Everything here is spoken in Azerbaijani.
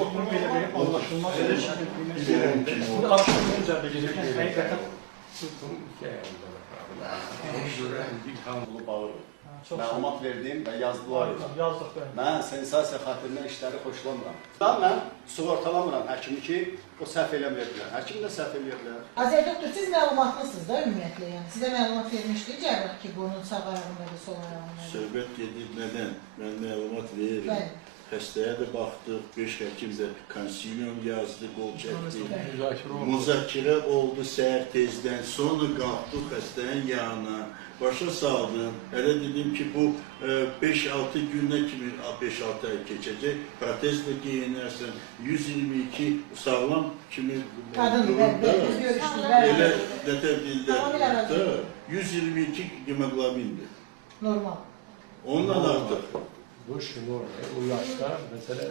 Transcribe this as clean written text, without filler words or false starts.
oturum eləməyib, anlaşılmaz edilməsində. Bu da araşdırma üzərində gedirkən həqiqətən məlumat verdim və yazdılar. Yazdıq bəli. Mən sensasiya xatirinə işləri xoşlamıram. Mən sığortalamıram həkimi ki, o səhv eləməyə bilər. Həkim də səhv eləyə bilər. Azər doktor, siz məlumatlısınız da ümumiyyətlə, yəni sizə məlumat vermişdi cərrah ki, bunun sağ ayağındadır, sol ayağındadır. Söhbət gedir nədən? Mən məlumat veririm. Bəli. Xəstəyə də baxdıq, 5 həkim də konsilium yazdı, qol çəkdi. Müzakirə oldu səhər tezdən, sonra qalxdıq xəstənin yanına. Başa saldım, elə dedim ki, bu 5-6 günə kimi, 5-6 ay keçəcək, protezlə geyinərsən, 122 sağlam kimi Qadındır, biz görüşdük, bəli. Elə nətər dildə, 122 hemoglobindir. Normal. Ondan artıq. Bu şunu o yaşta mesela